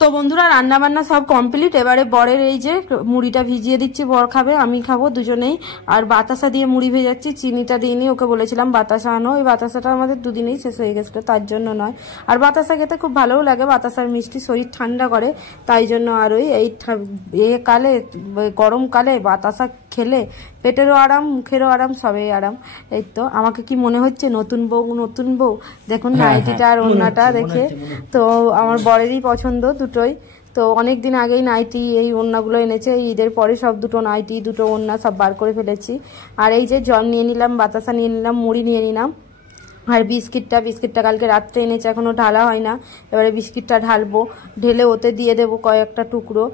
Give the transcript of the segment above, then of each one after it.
তো বন্ধুরা রান্না বান্না সব কমপ্লিট। এবারে বরের এই যে মুড়িটা ভিজিয়ে দিচ্ছি, বর খাবে আমি খাবো দুজনেই। আর বাতাসা দিয়ে মুড়ি ভেজাচ্ছি, চিনিটা দিইনি, ওকে বলেছিলাম বাতাসা আনো। ওই বাতাসাটা আমাদের দুদিনেই শেষ হয়ে গেছিলো, তার জন্য নয়। আর বাতাসা খেতে খুব ভালোও লাগে, বাতাসার মিষ্টি শরীর ঠান্ডা করে, তাই জন্য। আর ওই এই কালে গরমকালে বাতাসা খেলে পেটেরও আরাম, মুখেরও আরাম, সবেই আরাম। এই তো আমাকে কি মনে হচ্ছে নতুন বউ, নতুন বউ। দেখুন নাইটিটা আর ওড়নাটা দেখে তো আমার বরেরই পছন্দ দুটোই। তো অনেক দিন আগেই নাইটি এই ওড়নাগুলো এনেছে, ঈদের পরে সব দুটো নাইটি দুটো ওড়না সব বার করে ফেলেছি। আর এই যে জল নিয়ে নিলাম, বাতাসা নিয়ে নিলাম, মুড়ি নিয়ে নিলাম। আর বিস্কিটটা কালকে রাত্রে এনেছে, এখনও ঢালা হয় না। এবারে বিস্কিটটা ঢালবো, ঢেলে ওতে দিয়ে দেবো কয়েকটা টুকরো,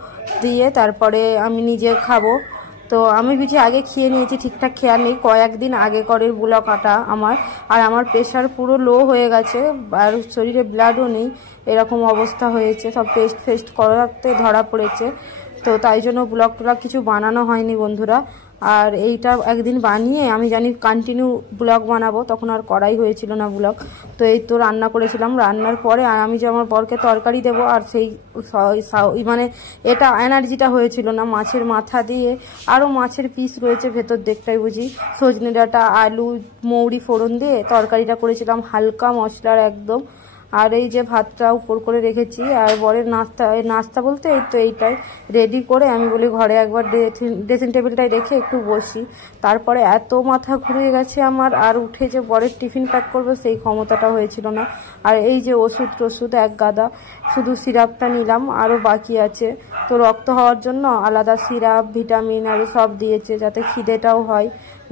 দিয়ে তারপরে আমি নিজে খাবো। তো আমি বিচি আগে খেয়ে নিয়েছি, ঠিকঠাক খেয়াল নেই, কয়েকদিন আগে করের ব্লক আটা আমার। আর আমার প্রেশার পুরো লো হয়ে গেছে, আর শরীরে ব্লাডও নেই, এরকম অবস্থা হয়েছে। সব টেস্ট করাতে ধরা পড়েছে, তো তাই জন্য ব্লগ কিছু বানানো হয়নি বন্ধুরা। আর এইটা একদিন বানিয়ে আমি জানি কন্টিনিউ ব্লগ বানাবো, তখন আর করাই হয়েছিল না ব্লগ। তো এই তো রান্না করেছিলাম, রান্নার পরে আমি যে আমার বরকে তরকারি দেবো, আর সেই মানে এটা এনার্জিটা হয়েছিল না। মাছের মাথা দিয়ে আরও মাছের পিস রয়েছে ভেতর দেখতেই বুঝি, সজনে ডাঁটা আলু মৌরি ফোড়ন দিয়ে তরকারিটা করেছিলাম, হালকা মশলার একদম। আর এই যে ভাতটা উপর করে রেখেছি। আর বরের নাস্তা বলতে এই তো এইটাই রেডি করে আমি বলি ঘরে একবার ড্রেসিং টেবিলটাই রেখে একটু বসি। তারপরে এত মাথা ঘুরে গেছে আমার, আর উঠে যে বরের টিফিন প্যাক করবো সেই ক্ষমতাটা হয়েছিল না। আর এই যে ওষুধ এক গাদা, শুধু সিরাপটা নিলাম, আরও বাকি আছে। তো রক্ত হওয়ার জন্য আলাদা সিরাপ, ভিটামিন আর সব দিয়েছে, যাতে খিদেটাও হয়,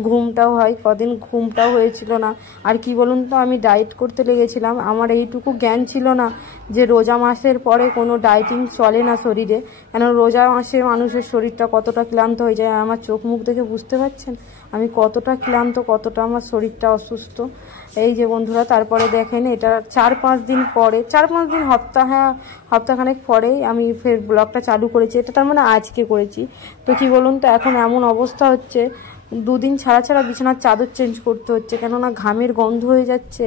ঘুমটাও হয়। কদিন ঘুমটাও হয়েছিল না। আর কি বলুন তো, আমি ডায়েট করতে লেগেছিলাম, আমার এইটুকু জ্ঞান ছিল না যে রোজা মাসের পরে কোনো ডায়েটিং চলে না শরীরে। কেন রোজা মাসে মানুষের শরীরটা কতটা ক্লান্ত হয়ে যায়, আমার চোখ মুখ দেখে বুঝতে পারছেন আমি কতটা ক্লান্ত, কতটা আমার শরীরটা অসুস্থ। এই যে বন্ধুরা, তারপরে দেখেন এটা 4-5 দিন পরে, 4-5 দিন সপ্তাহখানেক পরেই আমি ফের ব্লগটা চালু করেছি। এটা তার মানে আজকে করেছি। তো কি বলুন তো, এখন এমন অবস্থা হচ্ছে, 2 দিন ছাড়া বিছানার চাদর চেঞ্জ করতে হচ্ছে, কেননা ঘামের গন্ধ হয়ে যাচ্ছে।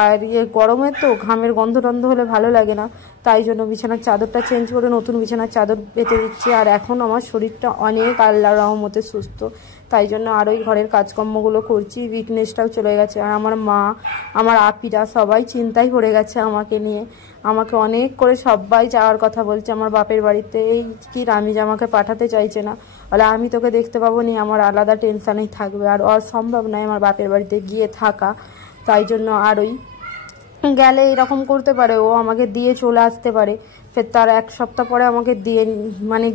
আর গরমে তো ঘামের গন্ধ হলে ভালো লাগে না, তাই জন্য বিছানার চাদরটা চেঞ্জ করে নতুন বিছানার চাদর পেতে দিচ্ছি। আর এখন আমার শরীরটা অনেক আল্লাহর রহমতে সুস্থ, তাই জন্য আর ওই ঘরের কাজকর্মগুলো করছি, উইকনেসটাও চলে গেছে। আর আমার মা, আমার আপিরা সবাই চিন্তায় পড়ে গেছে আমাকে নিয়ে। আমাকে অনেক করে সবাই যাওয়ার কথা বলছে আমার বাপের বাড়িতে, এই কি রামিজ আমাকে পাঠাতে চাইছে না, বলে আমি তোকে দেখতে পাবো নি, আমার আলাদা টেনশানেই থাকবে। আর অসম্ভব নয় আমার বাপের বাড়িতে গিয়ে থাকা, তাই জন্য আর ওই গেলে এরকম করতে পারে, ও আমাকে দিয়ে চলে আসতে পারে, ফের তার 1 সপ্তাহ পরে আমাকে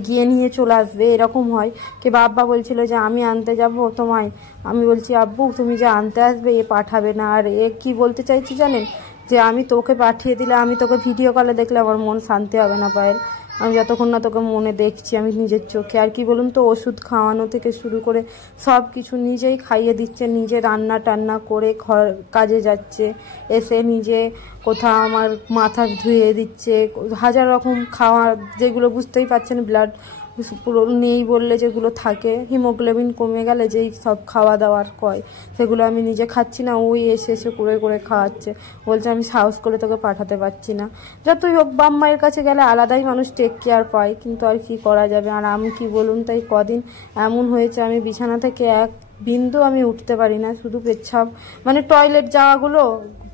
গিয়ে নিয়ে চলে আসবে, এরকম হয়। কি আব্বা বলছিল যে আমি আনতে যাব তোমায়, আমি বলছি আব্বু তুমি যে আনতে আসবে এ পাঠাবে না। আর এ কি বলতে চাইছি জানেন, যে আমি তোকে পাঠিয়ে দিলে, আমি তোকে ভিডিও কলে দেখলে আমার মন শান্তি হবে না পায়েল, আমি যতক্ষণ না তোকে মনে দেখছি আমি নিজের চোখে। আর কি বলুন তো, ওষুধ খাওয়ানো থেকে শুরু করে সব কিছু নিজেই খাইয়ে দিচ্ছে, নিজে রান্না টান্না করে কাজে যাচ্ছে, এসে নিজে কোথাও আমার মাথা ধুয়ে দিচ্ছে, হাজার রকম খাওয়া, যেগুলো বুঝতেই পারছেন ব্লাড পুরো নেই বললে যেগুলো থাকে, হিমোগ্লোবিন কমে গেলে যেই সব খাওয়া দাওয়ার কয়, সেগুলো আমি নিজে খাচ্ছি না, ওই এসে করে খাওয়াচ্ছে। বলছে আমি সাহস করে তোকে পাঠাতে পারছি না। যতই হোক বাপ মায়ের কাছে গেলে আলাদাই মানুষ টেক কেয়ার পায়, কিন্তু আর কি করা যাবে। আর আমি কি বলুন, তাই কদিন এমন হয়েছে আমি বিছানা থেকে এক বিন্দু আমি উঠতে পারি না, শুধু পেচ্ছাপ মানে টয়লেট যাওয়াগুলো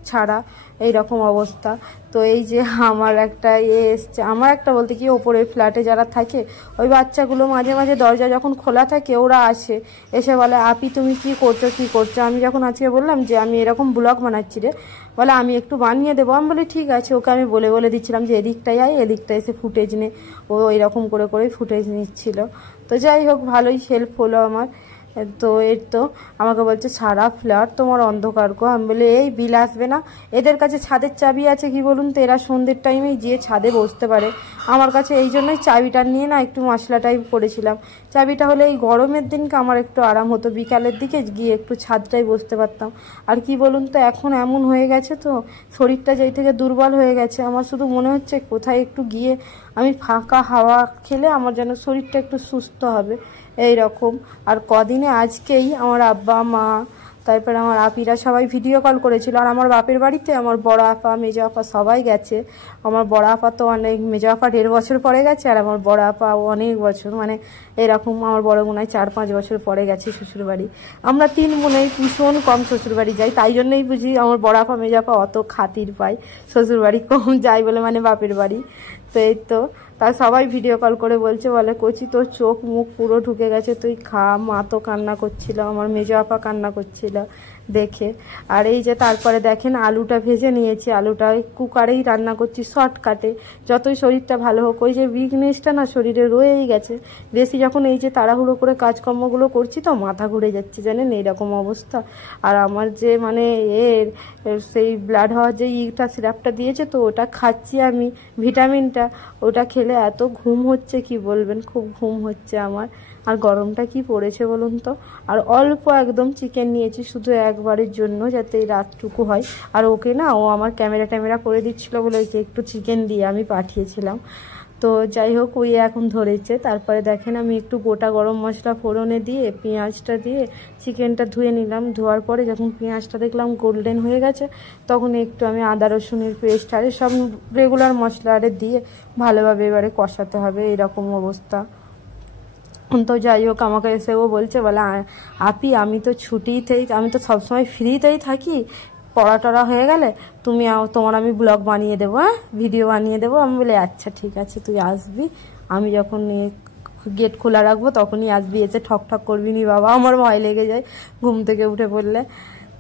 ছাড়া, এইরকম অবস্থা। তো এই যে আমার একটা এসছে, আমার একটা বলতে কি ওপরের ফ্ল্যাটে যারা থাকে ওই বাচ্চাগুলো মাঝে মাঝে দরজা যখন খোলা থাকে ওরা আসে, এসে বলে আপি তুমি কি করছো। আমি যখন আজকে বললাম যে আমি এরকম ব্লগ বানাচ্ছি রে, বলে আমি একটু বানিয়ে দেবো। আমি বলি ঠিক আছে, ওকে আমি বলে দিচ্ছিলাম যে এদিকটায় আয়, এদিকটা এসে ফুটেজ নে। ও এরকম করে ফুটেজ নিচ্ছিল। তো যাই হোক, ভালোই হেল্প হলো আমার। তো এর তো আমাকে বলছে সারা ফ্ল্যাট তোমার অন্ধকার গো। আমি বলি এই বিল আসবে না, এদের কাছে ছাদের চাবি আছে কি বলুন তো, এরা সন্ধ্যের টাইমেই গিয়ে ছাদে বসতে পারে। আমার কাছে এই জন্যই চাবিটা নিয়ে না একটু মশলা টাইপ করেছিলাম, চাবিটা হলে এই গরমের দিনকে আমার একটু আরাম হতো, বিকালের দিকে গিয়ে একটু ছাদটাই বসতে পারতাম। আর কি বলুন তো, এখন এমন হয়ে গেছে তো শরীরটা যেই থেকে দুর্বল হয়ে গেছে, আমার শুধু মনে হচ্ছে কোথায় একটু গিয়ে আমি ফাঁকা হাওয়া খেলে আমার যেন শরীরটা একটু সুস্থ হবে এই রকম। আর কদিনে আজকেই আমার আব্বা মা, তারপরে আমার আপিরা সবাই ভিডিও কল করেছিল। আর আমার বাপের বাড়িতে আমার বড় আপা মেজো আপা সবাই গেছে। আমার বড় আপা তো অনেক, মেজো আপা 1.5 বছর পরে গেছে, আর আমার বড় আপা অনেক বছর, মানে এরকম আমার বড় বোনাই 4-5 বছর পরে গেছে শ্বশুরবাড়ি। আমরা 3 বোনেই ভীষণ কম শ্বশুরবাড়ি যাই, তাই জন্যই বুঝি আমার বড় আপা মেজো আপা অত খাতির পায়, শ্বশুরবাড়ি কম যাই বলে, মানে বাপের বাড়ি। তো এই তো তার সবাই ভিডিও কল করে বলছে, বলে কচি তোর চোখ মুখ পুরো ঢুকে গেছে, তুই খা। মা তো কান্না করছিল, আমার মেজো আপা কান্না করছিল দেখে। আর এই যে তারপরে দেখেন আলুটা ভেজে নিয়েছি, আলুটা কুকারেই রান্না করছি শর্টকাটে। যতই শরীরটা ভালো হোক, ওই যে উইকনেসটা না শরীরে রয়েই গেছে বেশি, যখন এই যে তাড়াহুড়ো করে কাজকর্মগুলো করছি তো মাথা ঘুরে যাচ্ছে, জানেন এইরকম অবস্থা। আর আমার যে মানে সেই ব্লাড হওয়ার যে সিরাপটা দিয়েছে, তো ওটা খাচ্ছি আমি, ভিটামিনটা, ওটা খেলে এত ঘুম হচ্ছে কি বলবেন, খুব ঘুম হচ্ছে আমার। আর গরমটা কি পড়েছে বলুন তো। আর অল্প একদম চিকেন নিয়েছি শুধু একবারের জন্য, যাতে এই রাতটুকু হয়। আর ওকে না, ও আমার ক্যামেরা করে দিচ্ছিল বলে ওকে একটু চিকেন দিয়ে আমি পাঠিয়েছিলাম। তো যাই হোক, ওই এখন ধরেছে। তারপরে দেখেন আমি একটু গোটা গরম মশলা ফোড়নে দিয়ে পেঁয়াজটা দিয়ে চিকেনটা ধুয়ে নিলাম। ধোয়ার পরে যখন পেঁয়াজটা দেখলাম গোল্ডেন হয়ে গেছে, তখন একটু আমি আদা রসুনের পেস্ট আর সব রেগুলার মশলা আরে দিয়ে ভালোভাবে এবারে কষাতে হবে, এরকম অবস্থা। তো যাই হোক, আমাকে এসে ও বলছে, বলে আপি আমি তো ছুটিতেই, আমি তো সবসময় ফ্রিতেই থাকি, পড়া টড়া হয়ে গেলে তুমি তোমার আমি ব্লগ বানিয়ে দেবো, হ্যাঁ ভিডিও বানিয়ে দেবো। আমি বলি আচ্ছা ঠিক আছে, তুই আসবি, আমি যখন গেট খোলা রাখবো তখনই আসবি, এসে ঠক ঠক করবি নি বাবা, আমার ভয় লেগে যায় ঘুম থেকে উঠে পড়লে।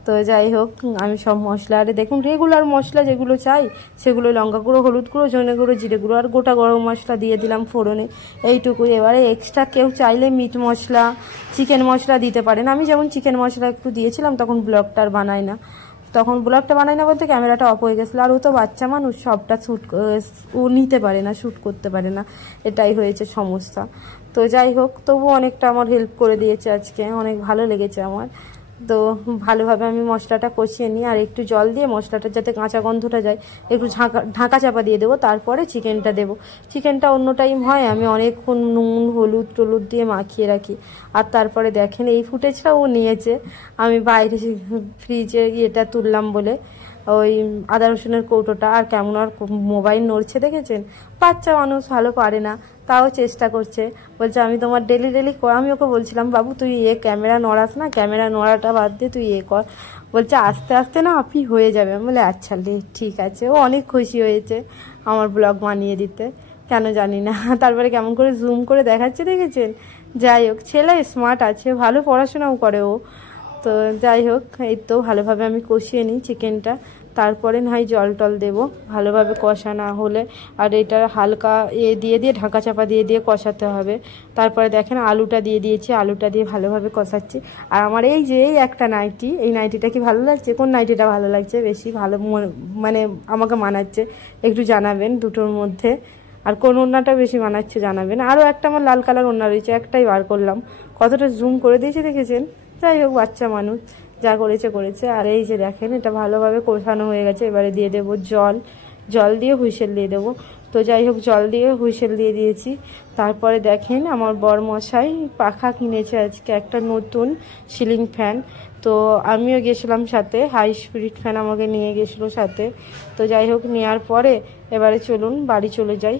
তো যাই হোক, আমি সব মশলা আরে দেখুন রেগুলার মশলা যেগুলো চাই সেগুলো, লঙ্কা গুঁড়ো, হলুদ গুঁড়ো, ধনে গুঁড়ো, জিরে গুঁড়ো আর গোটা গরম মশলা দিয়ে দিলাম ফোড়নে, এইটুকুই। এবারে এক্সট্রা কেউ চাইলে মিট মশলা, চিকেন মশলা দিতে পারেন। আমি যেমন চিকেন মশলা একটু দিয়েছিলাম, তখন ব্লগটা আর বানাই না, বলতে ক্যামেরাটা অফ হয়ে গেছিলো। আর ও তো বাচ্চা মানুষ, সবটা ও নিতে পারে না, শ্যুট করতে পারে না, এটাই হয়েছে সমস্যা। তো যাই হোক, তবু অনেকটা আমার হেল্প করে দিয়েছে আজকে, অনেক ভালো লেগেছে আমার। তো ভালোভাবে আমি মশলাটা কষিয়ে নিই, আর একটু জল দিয়ে মশলাটা যাতে কাঁচা গন্ধটা যায় একটু ঢাকা চাপা দিয়ে দেবো, তারপরে চিকেনটা দেবো। চিকেনটা অন্য টাইম হয় আমি অনেকক্ষণ নুন হলুদ টলুদ দিয়ে মাখিয়ে রাখি। আর তারপরে দেখেন এই ফুটেজটা ও নিয়েছে, আমি বাইরে ফ্রিজে এটা তুললাম বলে, ওই আদা রসুনের কৌটোটা। আর কেমন আর মোবাইল নড়ছে দেখেছেন, বাচ্চা মানুষ ভালো পারে না, তাও চেষ্টা করছে, বলছে আমি তোমার ডেলি আমি ওকে বলছিলাম বাবু তুই ক্যামেরা নড়াস না, ক্যামেরা নড়াটা বাদ দিয়ে তুই কর। বলছে আস্তে আস্তে না আপনি হয়ে যাবে। আমি বলে আচ্ছা ঠিক আছে। ও অনেক খুশি হয়েছে আমার ব্লগ বানিয়ে দিতে, কেন জানি না। তারপরে কেমন করে জুম করে দেখাচ্ছে দেখেছেন। যাই হোক, ছেলে স্মার্ট আছে, ভালো পড়াশোনাও করে ও। তো যাই হোক, এই তো ভালোভাবে আমি কষিয়ে নিই চিকেনটা, তারপরে না হয় জল টল দেবো ভালোভাবে কষা না হলে। আর এটা হালকা দিয়ে ঢাকা চাপা দিয়ে কষাতে হবে। তারপরে দেখেন আলুটা দিয়ে দিয়েছি, আলুটা দিয়ে ভালোভাবে কষাচ্ছি। আর আমার এই যে একটা নাইটি, এই নাইটিটা কি ভালো লাগছে? কোন নাইটিটা ভালো লাগছে বেশি, ভালো মানে আমাকে মানাচ্ছে একটু জানাবেন দুটোর মধ্যে। আর কোন ওড়নাটা বেশি মানাচ্ছে জানাবেন। আরও একটা আমার লাল কালার ওড়না রয়েছে, একটাই বার করলাম, কতটা জুম করে দিয়েছে দেখেছেন। যাই হোক, বাচ্চা মানুষ যা করেছে। আর এই যে দেখেন এটা ভালোভাবে কষানো হয়ে গেছে, এবারে দিয়ে দেবো জল দিয়ে হুইসেল দিয়ে দেবো। তো যাই হোক, জল দিয়ে হুইসেল দিয়ে দিয়েছি। তারপরে দেখেন আমার বরমশাই পাখা কিনেছে আজকে, একটা নতুন সিলিং ফ্যান। তো আমিও গেছিলাম সাথে, হাই স্পিড ফ্যান আমাকে নিয়ে গেছিলো সাথে। তো যাই হোক, নেওয়ার পরে এবারে চলুন বাড়ি চলে যাই।